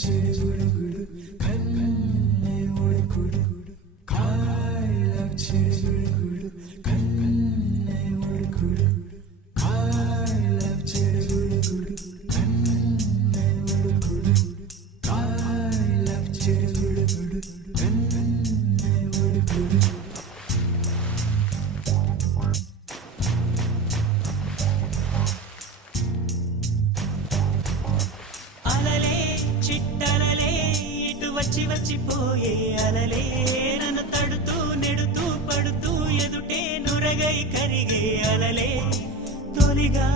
చిరుగుడు కన్నే ఉడుకుడు కాయల చిరుగుడు కన్నే ఉడుకుడు కాయల చిరుగుడు కన్నే ఉడుకుడు కాయల చిరుగుడు కన్నే ఉడుకుడు చిట్టలలే ఇటు వచ్చి వచ్చిపోయే అలలే నన్ను తడుతూ నెడుతూ పడుతూ ఎదుటే నురగై కరిగే అలలే తొలిగా